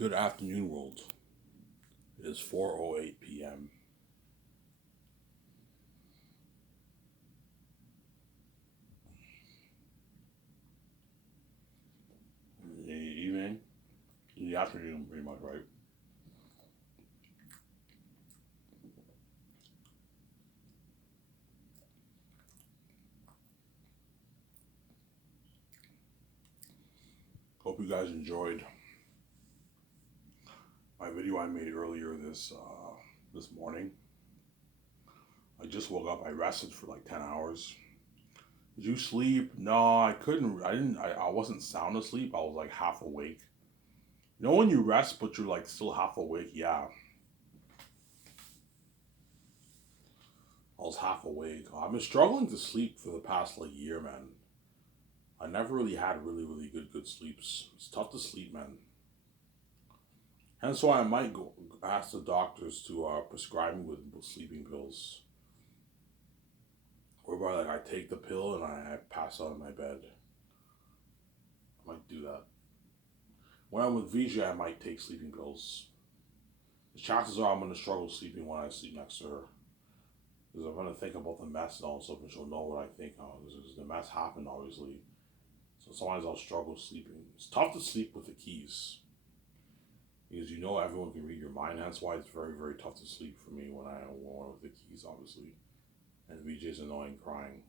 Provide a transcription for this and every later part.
Good afternoon, world. It is 4:08 p.m. in the evening, in the afternoon, pretty much, right? Hope you guys enjoyed my video I made earlier this morning. I just woke up. I rested for like 10 hours. Did you sleep? No, I couldn't. I didn't. I wasn't sound asleep. I was like half awake. You know when you rest but you're like still half awake? Yeah, I was half awake. I've been struggling to sleep for the past like year, man. I never really had really good sleeps. It's tough to sleep, man. Hence why I might go ask the doctors to prescribe me with sleeping pills. Whereby like I take the pill and I pass out in my bed. I might do that. When I'm with VJ, I might take sleeping pills. The chances are I'm gonna struggle sleeping when I sleep next to her. Because I'm gonna think about the mess and all that stuff, and she'll know what I think. Because the mess happened, obviously. So sometimes I'll struggle sleeping. It's tough to sleep with the keys. Because you know everyone can read your mind. That's why it's very tough to sleep for me when I'm with the keys, obviously. And VJ's annoying crying.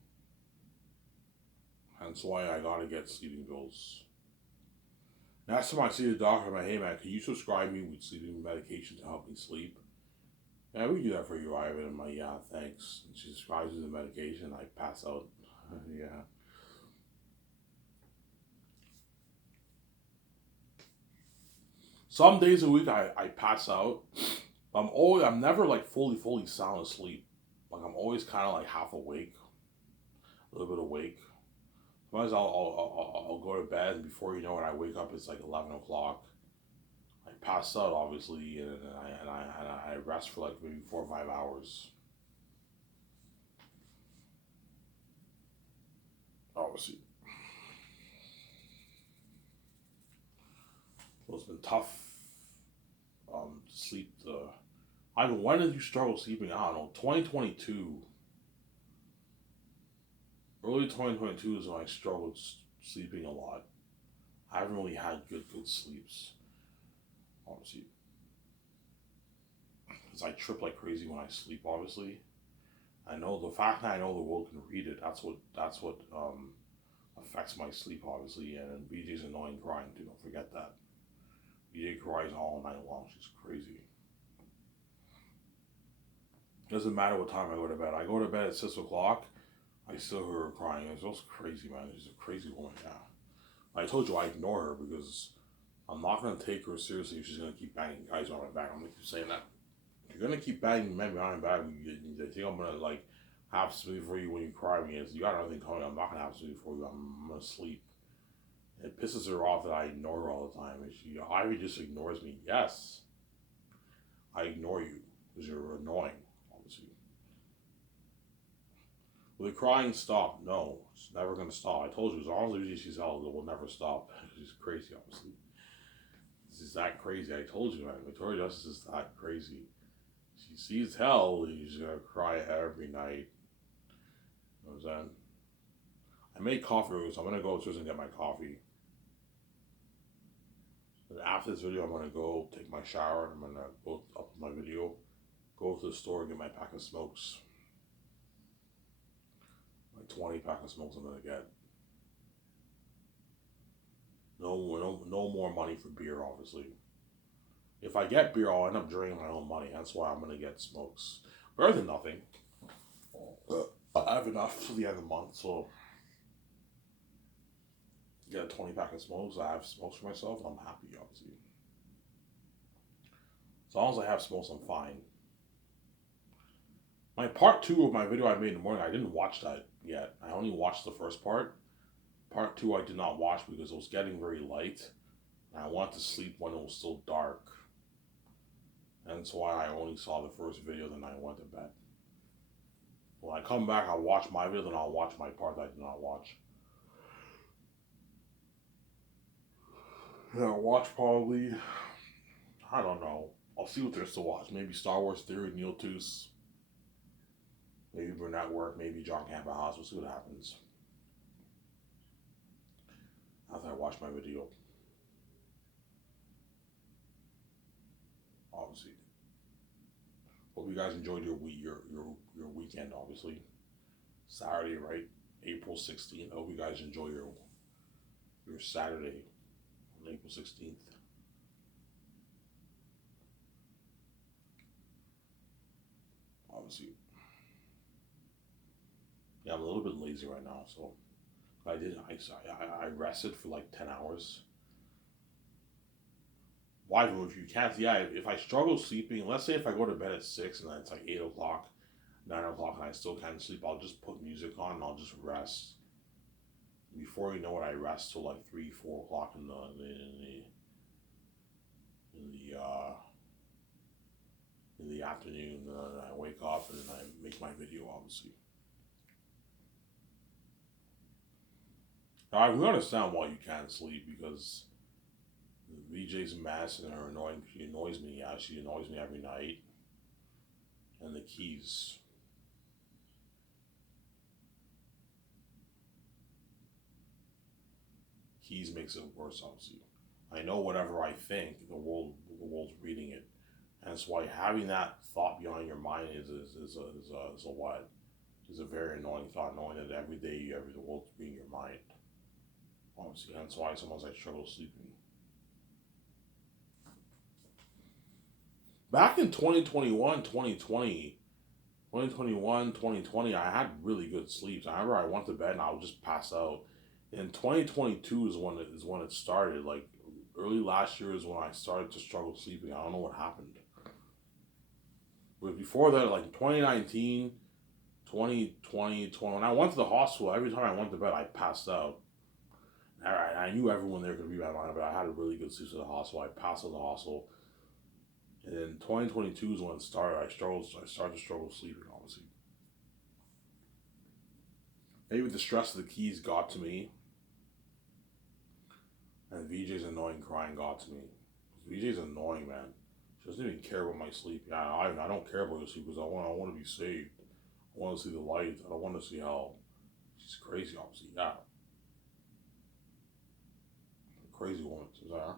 Hence why I gotta get sleeping pills. Next time I see the doctor, I'm like, hey man, can you prescribe me with sleeping medication to help me sleep? Yeah, we do that for you, Ivan. I'm like, yeah, thanks. And she prescribes me the medication, I pass out. Yeah. Some days a week I pass out. I'm never like fully sound asleep. Like I'm always kind of like half awake, a little bit awake. Sometimes I'll go to bed, and before you know it, I wake up. It's like 11 o'clock. I pass out, obviously, and I rest for like maybe 4 or 5 hours. Obviously, so it's been tough to sleep. Ivan, when did you struggle sleeping? I don't know. 2022, early 2022 is when I struggled sleeping a lot. I haven't really had good sleeps. Obviously, because I trip like crazy when I sleep. Obviously, I know the fact that I know the world can read it. That's what affects my sleep, obviously. And BJ's annoying crying too. Don't forget that. BJ cries all night long. She's crazy. Doesn't matter what time I go to bed. I go to bed at 6 o'clock. I still hear her crying. It's just crazy, man. She's a crazy woman. Yeah. I told you I ignore her because I'm not gonna take her seriously if she's gonna keep banging guys on my back. I'm gonna keep saying that. If you're gonna keep banging men behind my back, you think I'm gonna like have something for you when you cry me. Is you got nothing coming. I'm not gonna have something for you. I'm gonna sleep. It pisses her off that I ignore her all the time. And she Ivy just ignores me. Yes, I ignore you because you're annoying. Obviously, will the crying stop? No, it's never gonna stop. I told you as long as she's held, it will never stop. She's crazy. Obviously, this is that crazy. I told you, man. Victoria Justice is that crazy. She sees hell. She's gonna cry every night. You know what I'm saying? I made coffee, so I'm gonna go upstairs and get my coffee. And after this video, I'm gonna go take my shower. I'm gonna go up my video, go to the store and get my pack of smokes. My 20 pack of smokes I'm gonna get. No more money for beer, obviously. If I get beer, I'll end up draining my own money. That's why I'm gonna get smokes. Better than nothing. I have enough for the end of the month, so get a 20 pack of smokes. I have smokes for myself, and I'm happy, obviously. As long as I have smokes, I'm fine. My part two of my video I made in the morning, I didn't watch that yet. I only watched the first part. Part two, I did not watch because it was getting very light, and I wanted to sleep when it was still dark. And that's why I only saw the first video, then I went to bed. When I come back, I'll watch my video, then I'll watch my part that I did not watch. And I'll watch probably I don't know. I'll see what there's to watch. Maybe Star Wars Theory, Neil Toos. Maybe Burnett Work. Maybe John Campbell House. We'll see what happens after I watch my video. Obviously. Hope you guys enjoyed your weekend, obviously. Saturday, right? April 16th. I hope you guys enjoy your Saturday on April 16th. Obviously. Yeah, I'm a little bit lazy right now, so I rested for like 10 hours. Why? If you can't, yeah, if I struggle sleeping, let's say if I go to bed at 6 and then it's like 8 o'clock, 9 o'clock, and I still can't sleep, I'll just put music on and I'll just rest. Before you know it, I rest till like 3, 4 o'clock in the afternoon. And I wake up and then I make my video, obviously. Now, I can understand why you can't sleep because VJ's a mess and her annoying. She annoys me. Yeah, she annoys me every night. And the keys. Keys makes it worse, obviously. I know whatever I think, the world's reading it, and that's why having that thought behind your mind is a very annoying thought, knowing that every day the world's reading your mind. Obviously, that's why sometimes I struggle sleeping. Back in 2021, 2020, I had really good sleeps. I remember I went to bed and I would just pass out. And 2022 is when it started. Like early last year is when I started to struggle sleeping. I don't know what happened. But before that, like 2019, 2020, when I went to the hospital, every time I went to bed, I passed out. I knew everyone there could be bad mind, but I had a really good sleep at the hospital. I passed out of the hospital. And then 2022 is when it started. I started to struggle sleeping, obviously. Maybe the stress of the keys got to me. And VJ's annoying crying got to me. VJ's annoying, man. She doesn't even care about my sleep. Yeah, I don't care about your sleep because I want to be saved. I want to see the light. I don't want to see hell. She's crazy, obviously. Yeah. Crazy woman, is that?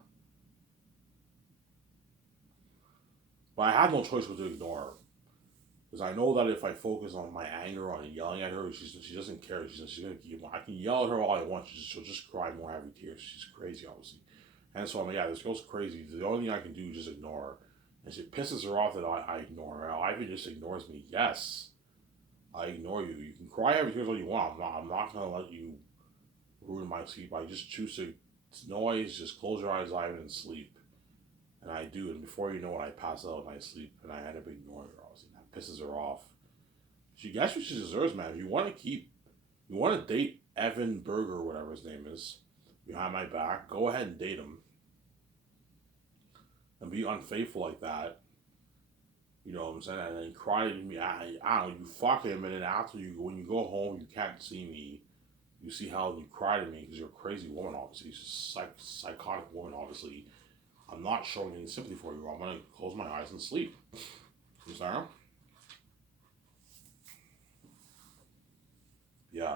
But I had no choice but to ignore her. Because I know that if I focus on my anger on yelling at her, she doesn't care. She's going to keep. I can yell at her all I want. She'll just cry more heavy tears. She's crazy, obviously. And so I'm like, yeah, this girl's crazy. The only thing I can do is just ignore her. And it pisses her off that I ignore her. Ivy just ignores me. Yes, I ignore you. You can cry every tears all you want. I'm not going to let you ruin my sleep. I just choose to noise, just close your eyes, Ivan, and sleep. And I do, and before you know it, I pass out and I sleep, and I end up ignoring her. Obviously, that pisses her off. She gets what she deserves, man. If you want to date Evan Berger, or whatever his name is, behind my back, go ahead and date him. And be unfaithful like that. You know what I'm saying? And then cry to me. I don't know, you fuck him, and then after when you go home, you can't see me. You see how you cry to me because you're a crazy woman, obviously. She's a psychotic woman, obviously. I'm not showing any sympathy for you. I'm going to close my eyes and sleep. You understand? Yeah.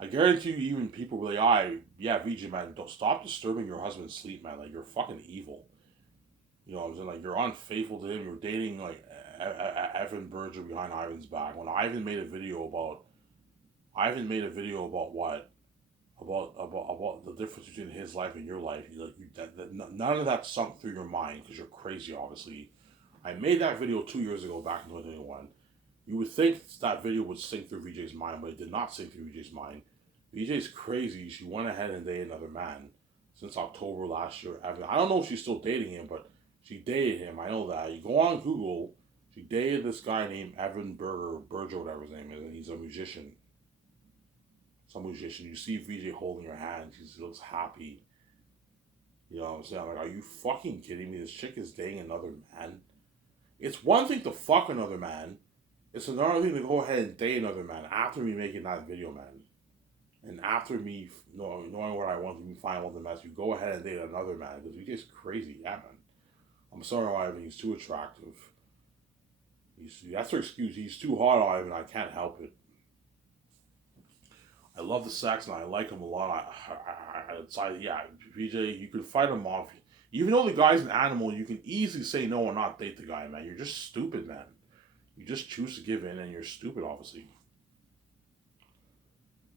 I guarantee you, even people were like, yeah, VJ, man, don't stop disturbing your husband's sleep, man. Like, you're fucking evil. You know what I'm saying? Like, you're unfaithful to him. You're dating, like, Evan Berger behind Ivan's back. When Ivan made a video about what? About the difference between his life and your life. None of that sunk through your mind because you're crazy, obviously. I made that video 2 years ago, back in 2021. You would think that video would sink through VJ's mind, but it did not sink through VJ's mind. VJ's crazy. She went ahead and dated another man since October last year. I don't know if she's still dating him, but she dated him. I know that. You go on Google, she dated this guy named Evan Berger, whatever his name is, and he's a musician. Some musician. You see VJ holding her hand. She looks happy. You know what I'm saying? I'm like, are you fucking kidding me? This chick is dating another man. It's one thing to fuck another man. It's another thing to go ahead and date another man after me making that video, man. And after me knowing what I want, me find out the mess, you go ahead and date another man because you're just crazy. Yeah, man. I'm sorry, Ivan. He's too attractive. That's her excuse. He's too hot, Ivan. I can't help it. I love the sex and I like him a lot. Yeah, VJ, you can fight him off. Even though the guy's an animal, you can easily say no and not date the guy, man. You're just stupid, man. You just choose to give in and you're stupid, obviously.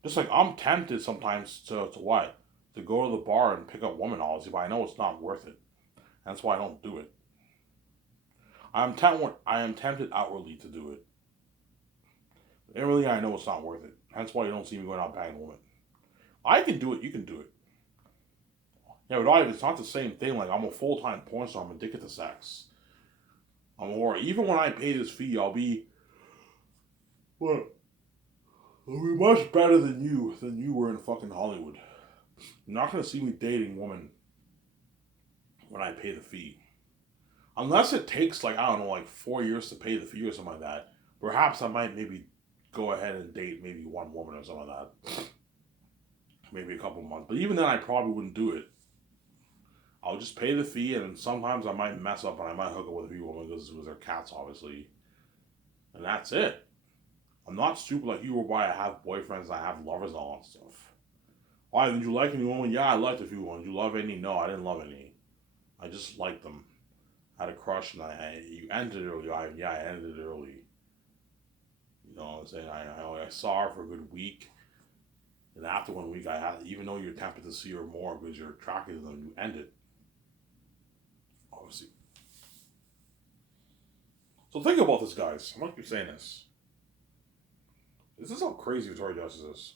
Just like I'm tempted sometimes to what? To go to the bar and pick up women, obviously, but I know it's not worth it. That's why I don't do it. I am tempted outwardly to do it. But inwardly, I know it's not worth it. That's why you don't see me going out banging women. I can do it. You can do it. Yeah, but it's not the same thing. Like, I'm a full-time porn star. I'm addicted to sex. I'm a whore. Even when I pay this fee, I'll be much better than you were in fucking Hollywood. You're not gonna see me dating women when I pay the fee. Unless it takes, like, I don't know, like 4 years to pay the fee or something like that. Perhaps I might maybe go ahead and date maybe one woman or something like that. Maybe a couple months. But even then, I probably wouldn't do it. I'll just pay the fee, and sometimes I might mess up and I might hook up with a few women because they're cats, obviously. And that's it. I'm not stupid like you, whereby I have boyfriends, I have lovers, and all that stuff. Why, did you like any woman? Yeah, I liked a few women. Did you love any? No, I didn't love any. I just liked them. I had a crush, and you ended it early. Yeah, I ended it early. You know what I'm saying? I saw her for a good week. And after 1 week, even though you're tempted to see her more because you're attracted to them, you end it. Obviously. So think about this, guys. I'm not keep saying this. This is how crazy Victoria Justice is.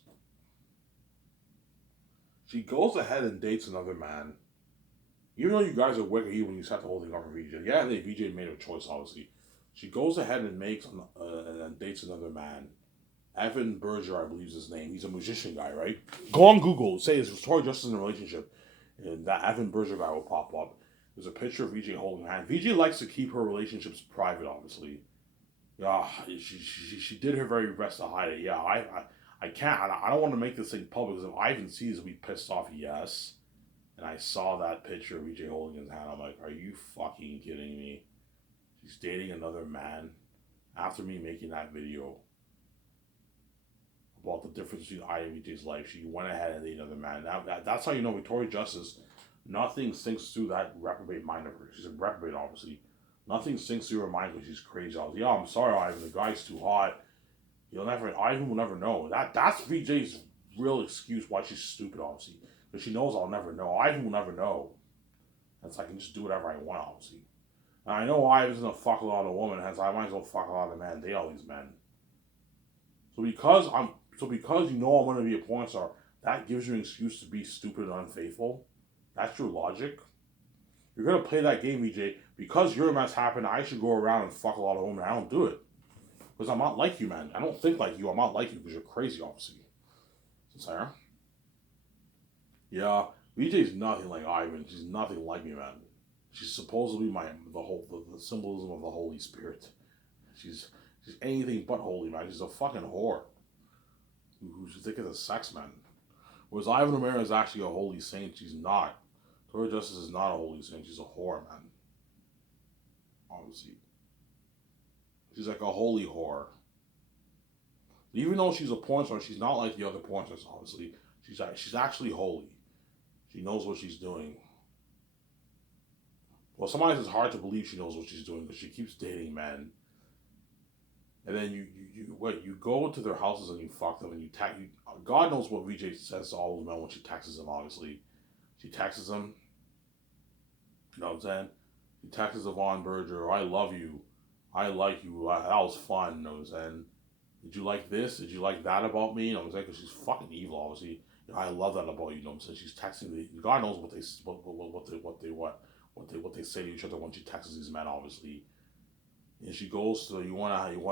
She goes ahead and dates another man. Even though you guys are wicked when you set the whole thing up for VJ. Yeah, VJ made a choice, obviously. She goes ahead and and dates another man. Evan Berger, I believe is his name. He's a musician guy, right? Go on Google. Say it's Victoria Justice in a relationship. And that Evan Berger guy will pop up. There's a picture of VJ holding hand. VJ likes to keep her relationships private, obviously. Yeah, she did her very best to hide it. Yeah, I can't. I don't want to make this thing public because if Ivan sees it, we pissed off. Yes. And I saw that picture of VJ holding his hand. I'm like, are you fucking kidding me? She's dating another man after me making that video about the difference between I and VJ's life. She went ahead and dated another man. That's how you know Victoria Justice. Nothing sinks through that reprobate mind of her. She's a reprobate, obviously. Nothing sinks through her mind because she's crazy. Yeah, I'm sorry, Ivan. The guy's too hot. Ivan will never know. That's VJ's real excuse why she's stupid, obviously. Because she knows I'll never know. Ivan will never know. It's like I can just do whatever I want, obviously. And I know Ivan's gonna fuck a lot of women, hence I might as well fuck a lot of men, date all these men. So because you know I'm gonna be a porn star, that gives you an excuse to be stupid and unfaithful. That's your logic. You're gonna play that game, VJ, because your mess happened, I should go around and fuck a lot of women. I don't do it. Because I'm not like you, man. I don't think like you. I'm not like you because you're crazy, obviously. Sarah? Yeah, VJ's nothing like Ivan. She's nothing like me, man. She's supposedly the symbolism of the Holy Spirit. She's anything but holy, man. She's a fucking whore. Who's addicted to sex, man. Whereas Ivan O'Meara is actually a holy saint. She's not. Victoria Justice is not a holy saint. She's a whore, man. Obviously. She's like a holy whore. Even though she's a porn star, she's not like the other porn stars, obviously. She's actually holy. She knows what she's doing. Well, sometimes it's hard to believe she knows what she's doing because she keeps dating men. And then you go to their houses and you fuck them and you God knows what VJ says to all the men when she texts them, obviously. She texts them. You know what I'm saying? She texts Yvonne Berger, I love you. I like you. That was fun, you know what I'm saying? Did you like this? Did you like that about me? You know what I'm saying? Because she's fucking evil, obviously. I love that about you, you know what I'm saying? She's texting me. God knows what they say to each other when she texts these men, obviously. And she goes to you want to meet,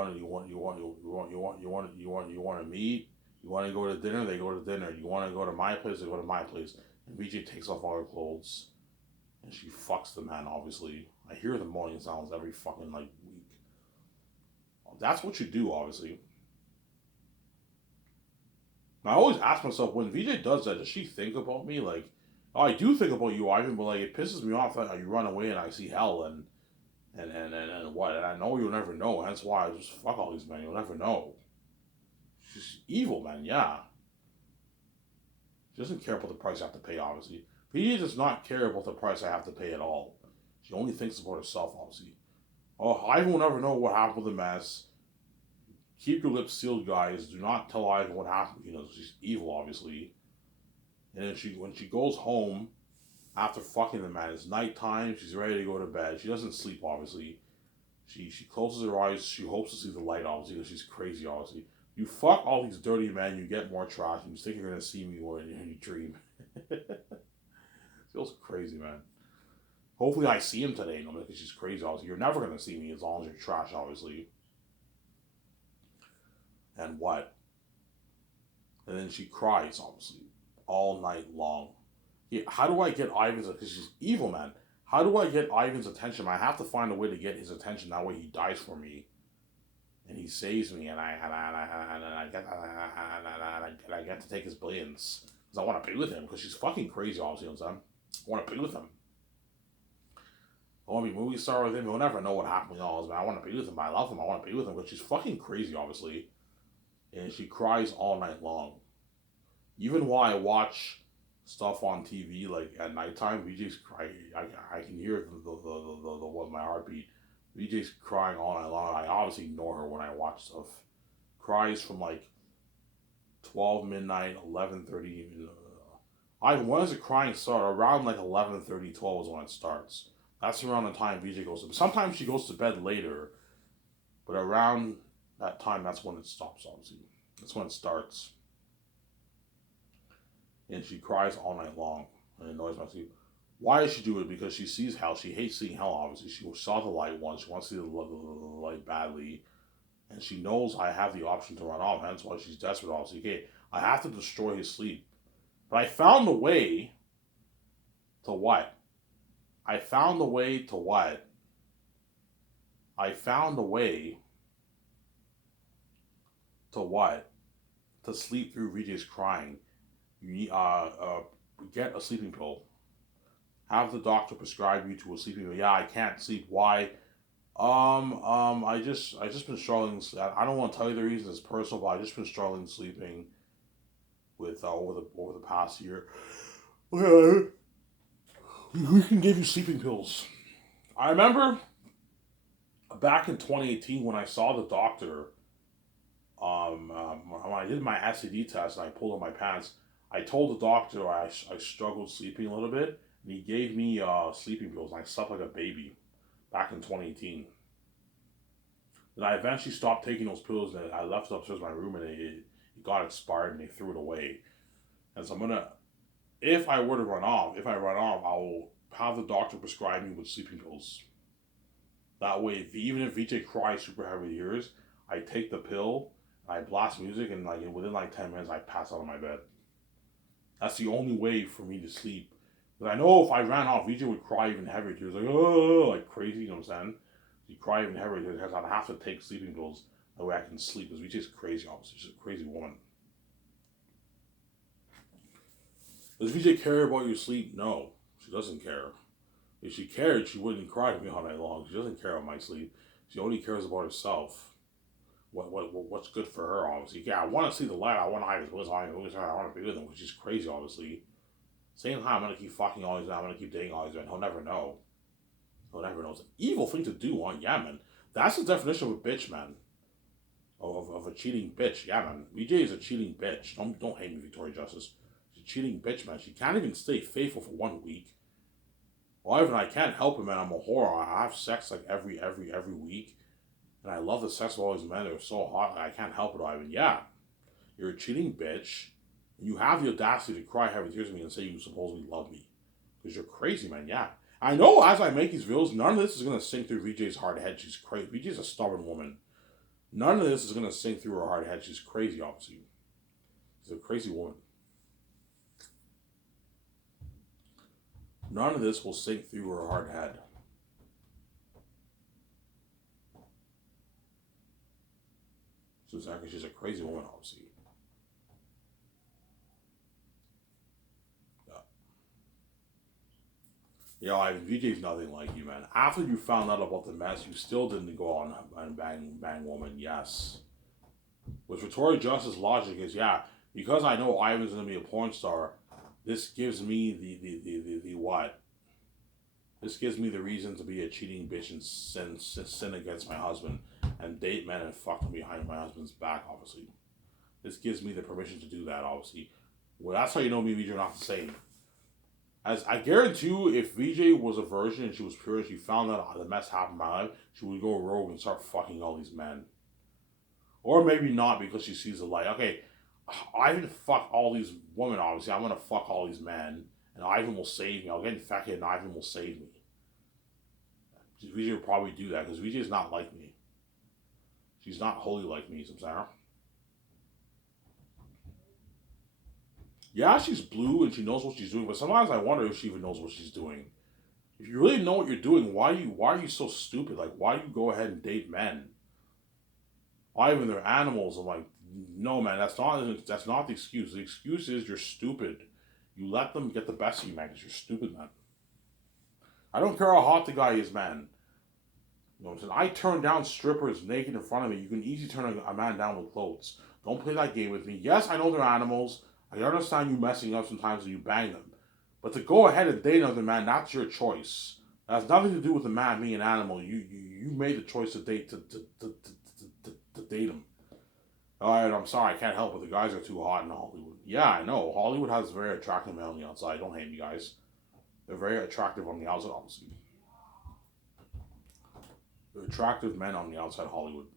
you want to go to dinner, they go to dinner. You want to go to my place, they go to my place. And VJ takes off all her clothes, and she fucks the man. Obviously, I hear the moaning sounds every fucking week. That's what you do, obviously. I always ask myself, when VJ does that, does she think about me? Like, oh, I do think about you, Ivan, but like it pisses me off that you run away and I see hell and what? And I know you'll never know. Hence why I just fuck all these men. You'll never know. She's evil, man. Yeah. She doesn't care about the price I have to pay, obviously. VJ does not care about the price I have to pay at all. She only thinks about herself, obviously. Oh, Ivan will never know what happened with the mess. Keep your lips sealed, guys. Do not tell Ivan what happened. You know, she's evil, obviously. And then when she goes home after fucking the man, it's nighttime. She's ready to go to bed. She doesn't sleep, obviously. She closes her eyes. She hopes to see the light, obviously, because she's crazy, obviously. You fuck all these dirty men. You get more trash. You think you're gonna see me more in your dream. Feels crazy, man. Hopefully, I see him today. No, because she's crazy. Obviously, you're never gonna see me as long as you're trash, obviously. And what? And then she cries, obviously, all night long. Yeah, how do I get Ivan's? Because she's evil, man. How do I get Ivan's attention? I have to find a way to get his attention. That way, he dies for me, and he saves me, and I get to take his billions because I want to be with him. Because she's fucking crazy, obviously. You know what I'm saying? I want to be with him. I want to be a movie star with him. He'll never know what happened with all this, man. I want to be with him. I love him. I want to be with him. But she's fucking crazy, obviously, and she cries all night long. Even while I watch stuff on TV like at nighttime, VJ's crying. I can hear the my heartbeat. VJ's crying all night long. I obviously ignore her when I watch stuff. Cries from like 12 midnight, 11:30. When does the crying start? Around like 11:30, 12 is when it starts. That's around the time VJ goes to bed. Sometimes she goes to bed later, but around that time, that's when it stops, obviously. That's when it starts. And she cries all night long and annoys my sleep. Why does she do it? Because she sees hell. She hates seeing hell, obviously. She saw the light once. She wants to see the light badly. And she knows I have the option to run off. Hence why she's desperate, obviously. Okay, I have to destroy his sleep. But I found a way to what? I found a way to what? I found a way to what? To sleep through VJ's crying. You need, get a sleeping pill. Have the doctor prescribe you to a sleeping pill. Yeah, I can't sleep. Why? I just been struggling. I don't want to tell you the reason. It's personal, but I just been struggling sleeping with over the past year. Okay, we can give you sleeping pills. I remember back in 2018 when I saw the doctor. When I did my STD test and I pulled up my pants, I told the doctor I struggled sleeping a little bit, and he gave me sleeping pills, and I slept like a baby back in 2018. Then I eventually stopped taking those pills, and I left it upstairs in my room, and it got expired, and they threw it away. And so if I were to run off, I will have the doctor prescribe me with sleeping pills. That way, even if VJ cries super heavy tears, I take the pill, I blast music, and like within like 10 minutes, I pass out of my bed. That's the only way for me to sleep. Because I know if I ran off, VJ would cry even heavier tears, like oh, like crazy. You know what I'm saying? He'd cry even heavier tears because I'd have to take sleeping pills. That way I can sleep. Because VJ's crazy, obviously. She's a crazy woman. Does VJ care about your sleep? No, she doesn't care. If she cared, she wouldn't cry to me all night long. She doesn't care about my sleep. She only cares about herself. What's good for her, obviously. Yeah, I want to see the light. I want Ivan's Willis. I want to be with him, which is crazy, obviously. Same time, I'm going to keep fucking all these men. I'm going to keep dating all these men. He'll never know. He'll never know. It's an evil thing to do, huh? Yeah, man. That's the definition of a bitch, man. Of a cheating bitch. Yeah, man. VJ is a cheating bitch. Don't hate me, Victoria Justice. She's a cheating bitch, man. She can't even stay faithful for 1 week. Well, Ivan, I can't help it, man. I'm a whore. I have sex like every week. And I love the sex of all these men. They're so hot. I can't help it, Ivan. Yeah, you're a cheating bitch. And you have the audacity to cry heavy tears at me and say you supposedly love me. Because you're crazy, man. Yeah. I know as I make these videos, none of this is going to sink through VJ's hard head. She's crazy. VJ's a stubborn woman. None of this is going to sink through her hard head. She's crazy, obviously. She's a crazy woman. None of this will sink through her hard head. She's a crazy woman, obviously. Yo, VJ's nothing like you, man. After you found out about the mess, you still didn't go on and bang woman. Yes. With Victoria Justice logic is, yeah, because I know Ivan's gonna be a porn star, this gives me the what? This gives me the reason to be a cheating bitch and sin against my husband and date men and fuck them behind my husband's back, obviously. This gives me the permission to do that, obviously. Well, that's how you know me and VJ are not the same. As I guarantee you, if VJ was a virgin and she was pure and she found out the mess happened in my life, she would go rogue and start fucking all these men. Or maybe not because she sees the light. Okay, Ivan fuck all these women, obviously. I'm gonna fuck all these men, and Ivan will save me. I'll get infected and Ivan will save me. VJ would probably do that because VJ is not like me. She's not holy like me, Samsara. Yeah, she's blue and she knows what she's doing, but sometimes I wonder if she even knows what she's doing. If you really know what you're doing, why are you so stupid? Like, why do you go ahead and date men? Ivan, they're animals. I'm like, no, man, that's not the excuse. The excuse is you're stupid. You let them get the best of you, man, because you're stupid, man. I don't care how hot the guy is, man. You know what I'm saying? I turn down strippers naked in front of me. You can easily turn a man down with clothes. Don't play that game with me. Yes, I know they're animals. I understand you messing up sometimes and you bang them. But to go ahead and date another man, that's your choice. That has nothing to do with the man being an animal. You made the choice to date to date him. Alright, I'm sorry, I can't help it. The guys are too hot in Hollywood. Yeah, I know. Hollywood has very attractive men on the outside. Don't hate me, guys. They're very attractive on the outside, obviously. They're attractive men on the outside, Hollywood.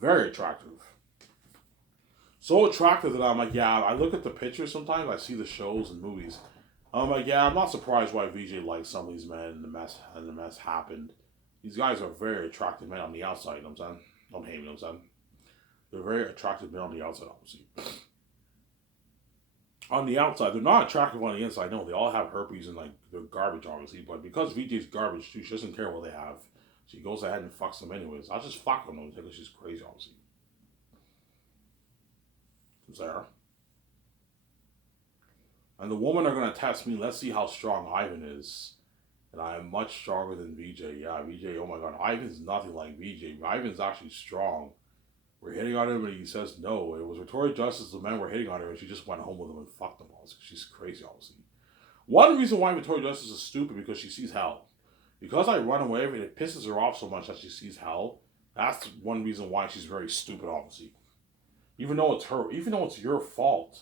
Very attractive. So attractive that I'm like, yeah, I look at the pictures sometimes, I see the shows and movies. I'm like, yeah, I'm not surprised why VJ likes some of these men and the mess happened. These guys are very attractive men on the outside, you know what I'm saying? Don't hate me, you know what I'm saying? They're very attractive men on the outside, obviously. On the outside, they're not attractive on the inside. No, they all have herpes and like they're garbage, obviously. But because VJ's garbage too, she doesn't care what they have. She goes ahead and fucks them anyways. I'll just fuck them because she's crazy, obviously. Sarah. And the women are gonna test me. Let's see how strong Ivan is. And I am much stronger than VJ. Yeah, VJ. Oh my God, Ivan's nothing like VJ. Ivan's actually strong. We're hitting on him and he says no. It was Victoria Justice, the men were hitting on her and she just went home with them and fucked them all. She's crazy, obviously. One reason why Victoria Justice is stupid because she sees hell. Because I run away and it pisses her off so much that she sees hell. That's one reason why she's very stupid, obviously. Even though it's your fault.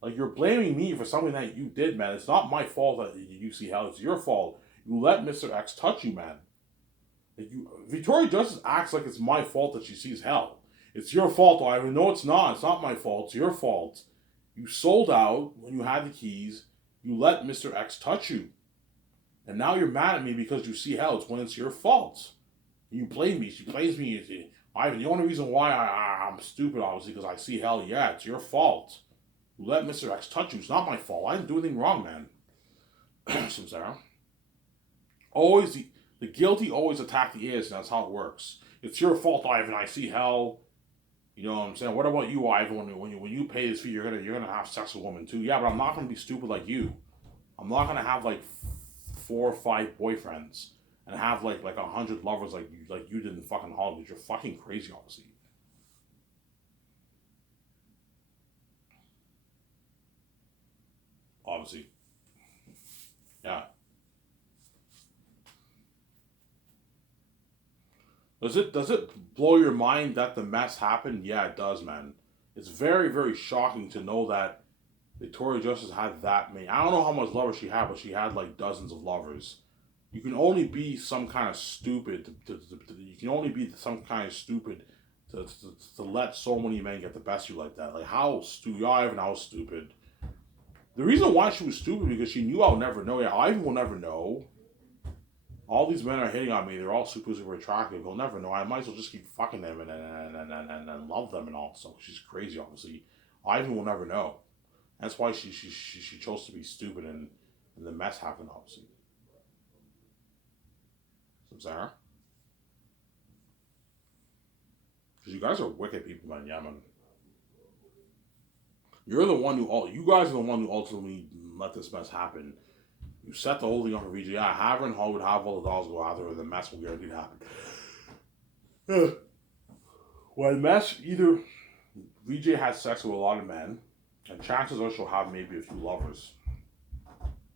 Like, you're blaming me for something that you did, man. It's not my fault that you see hell. It's your fault. You let Mr. X touch you, man. Victoria Justice acts like it's my fault that she sees hell. It's your fault, Ivan. No, it's not. It's not my fault. It's your fault. You sold out when you had the keys. You let Mr. X touch you. And now you're mad at me because you see hell. It's when it's your fault. You blame me. She blames me. Ivan, the only reason why I'm stupid, obviously, because I see hell, yeah, it's your fault. You let Mr. X touch you. It's not my fault. I didn't do anything wrong, man. Samsara. Always, the guilty always attack the innocent. That's how it works. It's your fault, Ivan. I see hell. You know what I'm saying? What about you, Ivan? When you pay this fee, you're gonna have sex with a woman too. Yeah, but I'm not gonna be stupid like you. I'm not gonna have like 4 or 5 boyfriends and have like 100 lovers like you did in fucking Hollywood. You're fucking crazy, obviously. Obviously. Yeah. Does it blow your mind that the mess happened? Yeah, it does, man. It's very, very shocking to know that Victoria Justice had that many. I don't know how much lovers she had, but she had like dozens of lovers. You can only be some kind of stupid. You can only be some kind of stupid to let so many men get the best of you like that. Like, how stupid? Yeah, Ivan, I was stupid. The reason why she was stupid because she knew I'll never know. Yeah, Ivan will never know. All these men are hitting on me. They're all super, super attractive. He'll never know. I might as well just keep fucking them and love them and all. So she's crazy, obviously. Ivan will never know. That's why she chose to be stupid and the mess happened, obviously. Sarah? Because you guys are wicked people, man. Yeah, man. You guys are the one who ultimately let this mess happen. You set the whole thing up for VJ. Yeah, have her in Hollywood, have all the dolls go out there, and the mess will guaranteed happen. When mess, either VJ has sex with a lot of men, and chances are she'll have maybe a few lovers.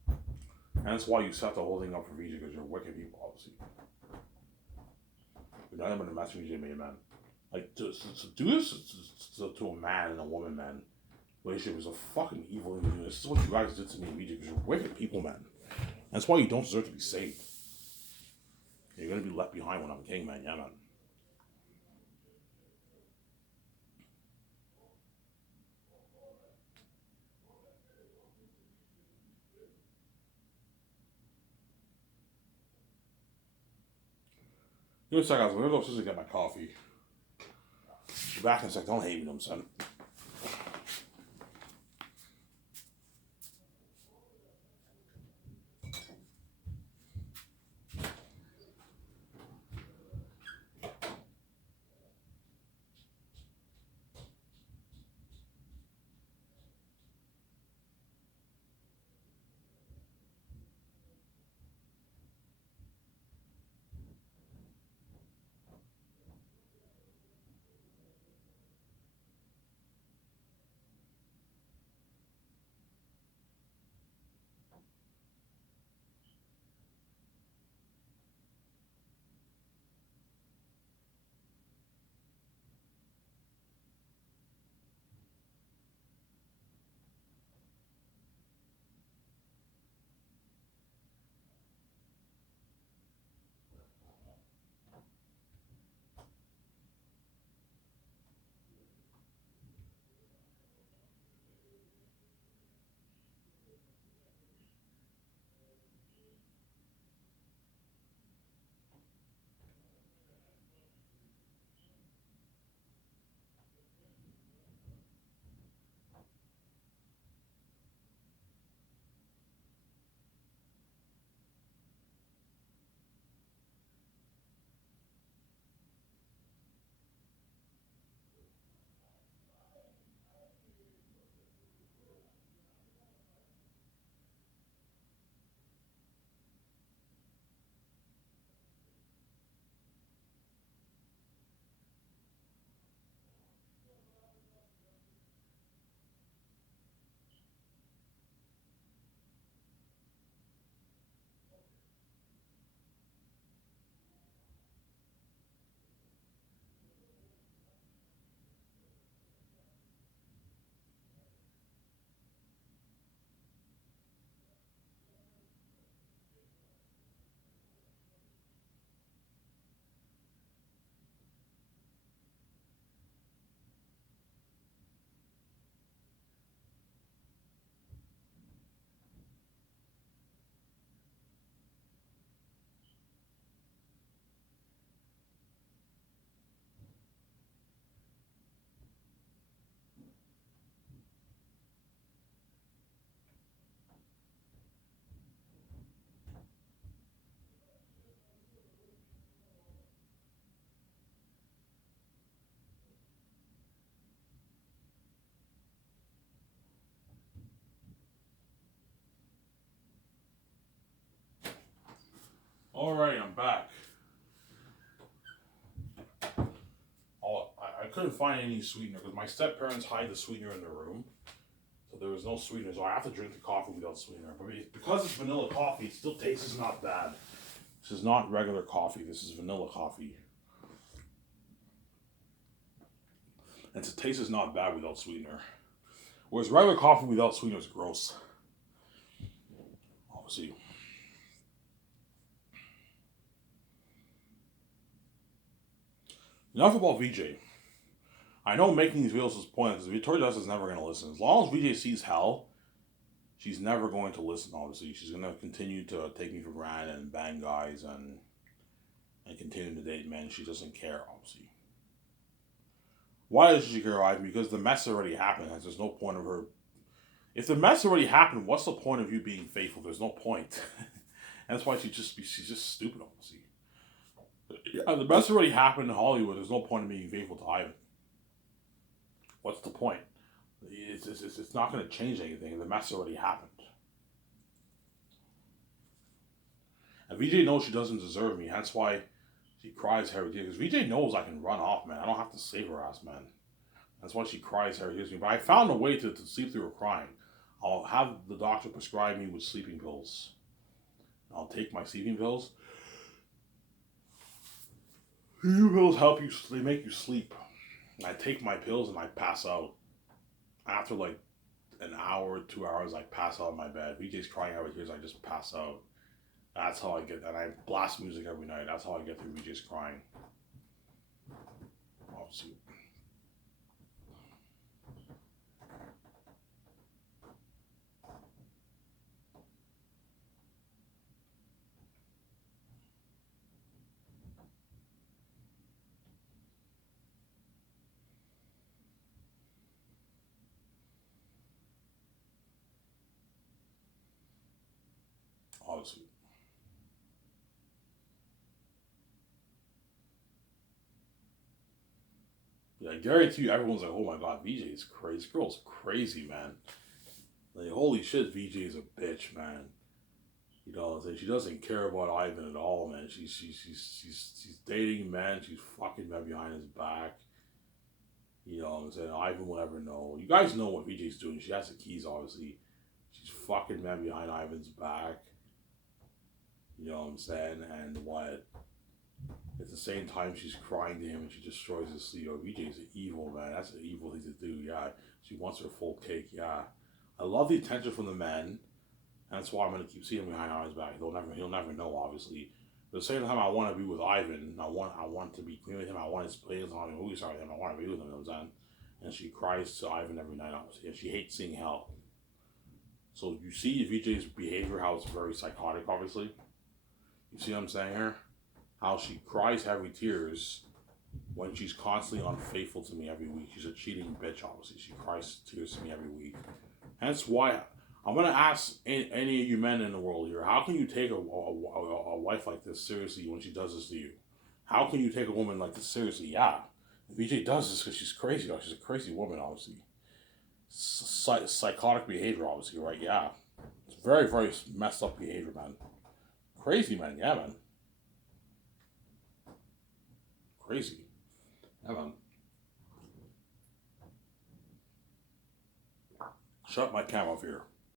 And that's why you set the whole thing up for VJ, because you're wicked people, obviously. You're not even a mess VJ made, man. Like, to do this to a man and a woman, man, relationship is a fucking evil thing to do. This is what you guys did to me and VJ, because you're wicked people, man. That's why you don't deserve to be saved. You're gonna be left behind when I'm king, man. Yeah, man. Give me a second, guys. I'm gonna go upstairs and get my coffee. Be back in a sec. Don't hate me, them son. Alright, I'm back. I couldn't find any sweetener because my step parents hide the sweetener in their room. So there was no sweetener, so I have to drink the coffee without sweetener. But because it's vanilla coffee, it still tastes not bad. This is not regular coffee, this is vanilla coffee. And the taste is not bad without sweetener. Whereas regular coffee without sweetener is gross. Obviously. Enough about VJ. I know making these videos is pointless because Victoria Justice is never going to listen. As long as VJ sees hell, she's never going to listen, obviously. She's going to continue to take me for granted and bang guys and continue to date men. She doesn't care, obviously. Why does she care, Ivan? Because the mess already happened. And there's no point of her. If the mess already happened, what's the point of you being faithful? There's no point. And that's why she's just stupid, obviously. Yeah, the mess already happened in Hollywood. There's no point in being faithful to Ivan. What's the point? It's not going to change anything. The mess already happened. VJ knows she doesn't deserve me. That's why she cries every day. Because VJ knows I can run off, man. I don't have to save her ass, man. That's why she cries every day. But I found a way to sleep through her crying. I'll have the doctor prescribe me with sleeping pills. I'll take my sleeping pills. Sleeping pills help you. They make you sleep. I take my pills and I pass out. After like an hour, 2 hours, I pass out in my bed. VJ's crying every tears. I just pass out. That's how I get. And I blast music every night. That's how I get through VJ's crying. Obviously. Obviously. Yeah, I guarantee you, everyone's like, "Oh my god, VJ is crazy. This girl's crazy, man. Like, holy shit, VJ is a bitch, man. You know what I'm saying? She doesn't care about Ivan at all, man. She's dating men. She's fucking men behind his back. You know what I'm saying? Ivan will never know. You guys know what VJ's doing. She has the keys, obviously. She's fucking men behind Ivan's back. You know what I'm saying? And what? At the same time, she's crying to him and she destroys his sleep. VJ's evil, man. That's an evil thing to do. Yeah, she wants her full cake. Yeah, I love the attention from the men. That's why I'm gonna keep seeing him behind Ivan's back. He'll never know, obviously. But at the same time, I want to be with Ivan. I want to be with him. I want to play on a movie star with him. I want to be with him. You know what I'm saying? And she cries to Ivan every night, obviously, and she hates seeing hell. So you see VJ's behavior, how it's very psychotic, obviously. You see what I'm saying here? How she cries heavy tears when she's constantly unfaithful to me every week. She's a cheating bitch, obviously. She cries tears to me every week. Hence why I'm going to ask any of you men in the world here, how can you take a wife like this seriously when she does this to you? How can you take a woman like this seriously? Yeah. VJ does this because she's crazy. She's a crazy woman, obviously. Psychotic behavior, obviously, right? Yeah. It's very, very messed up behavior, man. Crazy, man. Yeah, man. Crazy. Yeah, man. Shut my cam off here.